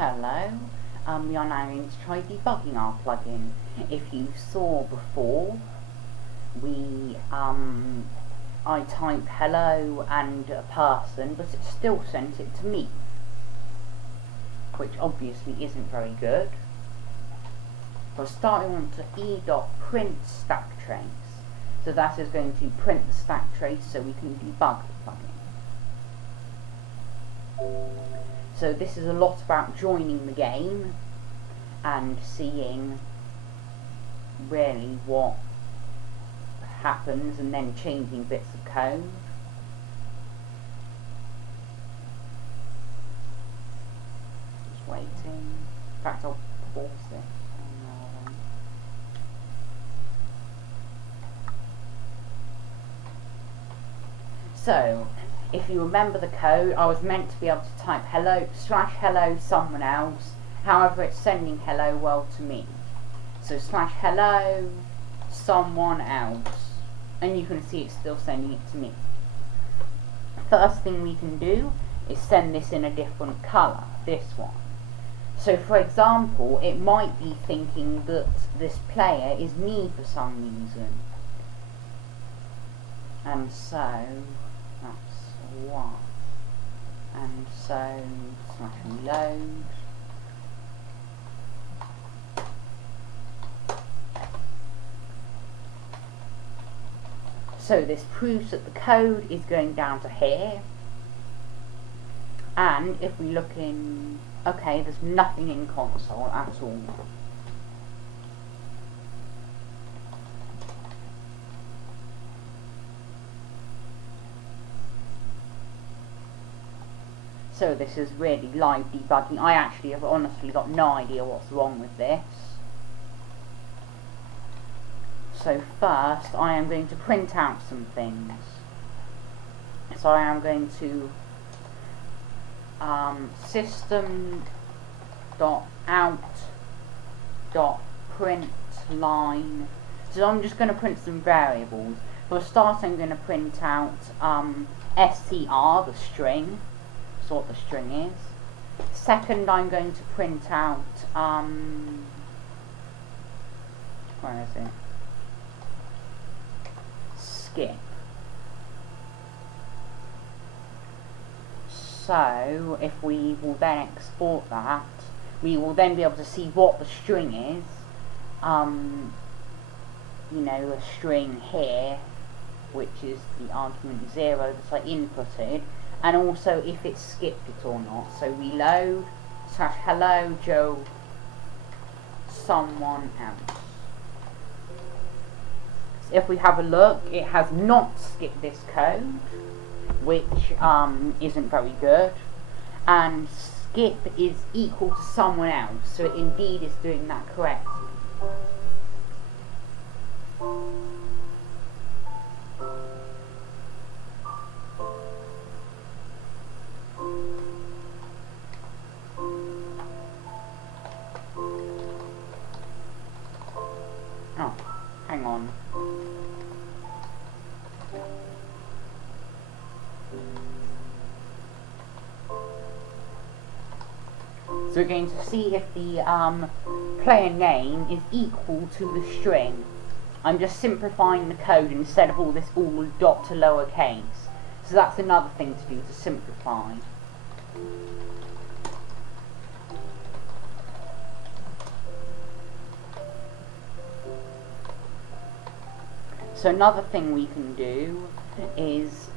Hello, we are now going to try debugging our plugin. If you saw before, I typed hello and a person, but it still sent it to me, which obviously isn't very good. So starting on to e.print stack trace. So that is going to print the stack trace so we can debug the plugin. So this is a lot about joining the game and seeing really what happens and then changing bits of code. Just waiting. In fact, I'll pause this. So, if you remember the code, I was meant to be able to type hello /hello someone else. However, it's sending hello well to me. So /hello someone else, and you can see it's still sending it to me. First thing we can do is send this in a different color, this one. So for example, it might be thinking that this player is me for some reason, and so that's one, and so /reload. So this proves that the code is going down to here, and if we look in, okay, there's nothing in console at all. So this is really live debugging. I actually have honestly got no idea what's wrong with this. So first I am going to print out some things. So I am going to system.out.println. So I'm just going to print some variables. For a start, I'm going to print out str, the string. That's what the string is. Second, I'm going to print out where is it? Skip. So if we will then export that, we will then be able to see what the string is. You know, a string here, which is the argument 0 that I inputted, and also if it skipped it or not. So reload /hello Joe someone else. If we have a look, it has not skipped this code, which isn't very good, and skip is equal to someone else, so it indeed is doing that correctly. Oh, hang on. So we're going to see if the player name is equal to the string. I'm just simplifying the code instead of all this all dot to lowercase. So that's another thing to do, to simplify. So another thing we can do is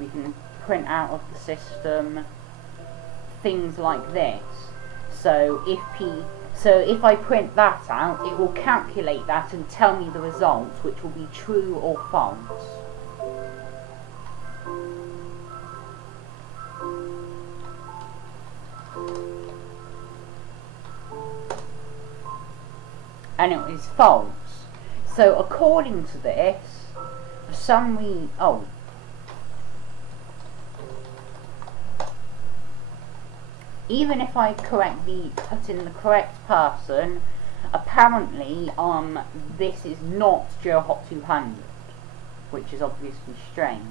we can print out of the system things like this. So if I print that out, it will calculate that and tell me the result, which will be true or false. And it is false. So according to this, for some reason, even if I correctly put in the correct person, apparently this is not Joe Hot 200, which is obviously strange.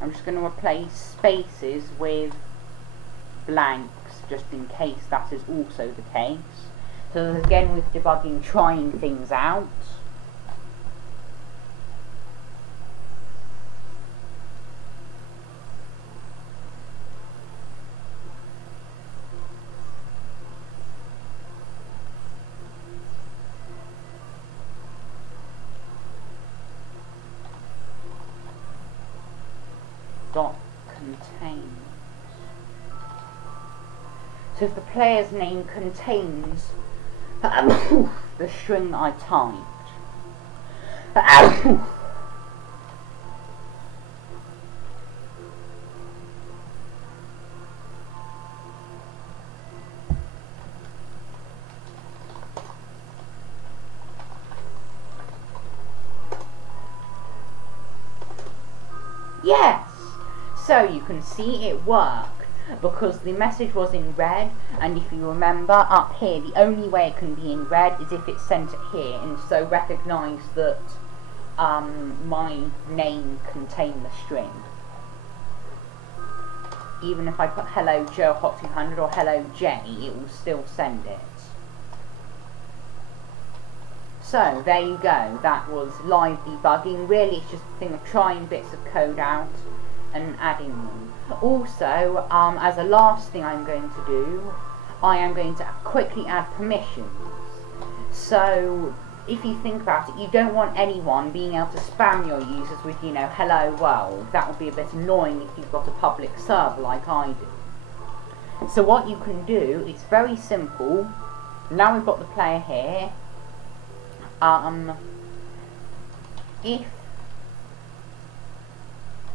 I'm just going to replace spaces with blanks, just in case that is also the case. So again, with debugging, trying things out. Dot contains. So if the player's name contains the string that I typed, yes. So you can see it worked because the message was in red, and if you remember up here, the only way it can be in red is if it's sent it here, and so recognise that my name contained the string. Even if I put hello Joe Hot 200 or hello Jay, it will still send it. So there you go, that was live debugging. Really it's just a thing of trying bits of code out and adding them. Also, as a last thing I'm going to do, I am going to quickly add permissions. So if you think about it, you don't want anyone being able to spam your users with, you know, hello world. That would be a bit annoying if you've got a public server like I do. So what you can do, it's very simple. Now we've got the player here.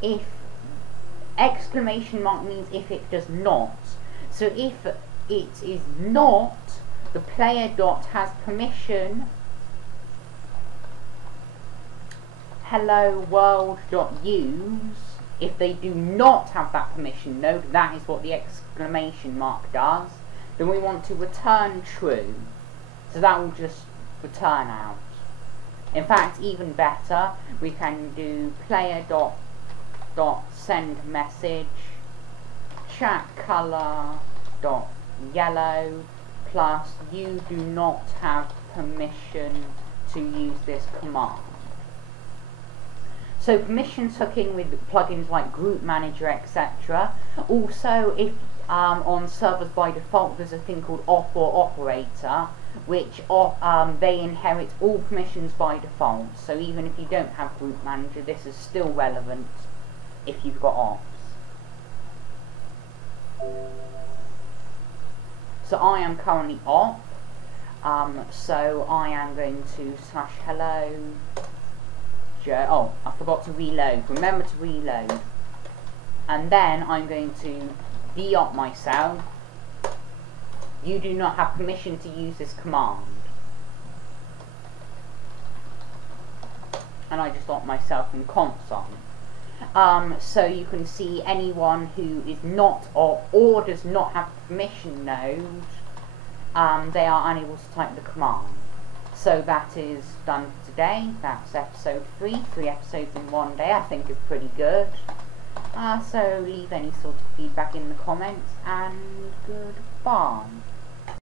If exclamation mark means if it does not. So if it is not, the player dot has permission hello world dot use. If they do not have that permission, note that is what the exclamation mark does. Then we want to return true. So that will just return out. In fact, even better, we can do player dot send message chat color dot yellow plus you do not have permission to use this command. So permissions hook in with plugins like Group Manager, etc. Also, if on servers by default there's a thing called op or operator, which they inherit all permissions by default. So even if you don't have Group Manager, this is still relevant if you've got ops. So I am currently op, so I am going to slash hello Joe. Oh, I forgot to reload. Remember to reload. And then I'm going to de-op myself. You do not have permission to use this command. And I just op myself in console. So you can see anyone who is not or does not have permission node, they are unable to type the command. So that is done for today. That's episode 3. 3 episodes in one day I think is pretty good. So leave any sort of feedback in the comments, and goodbye.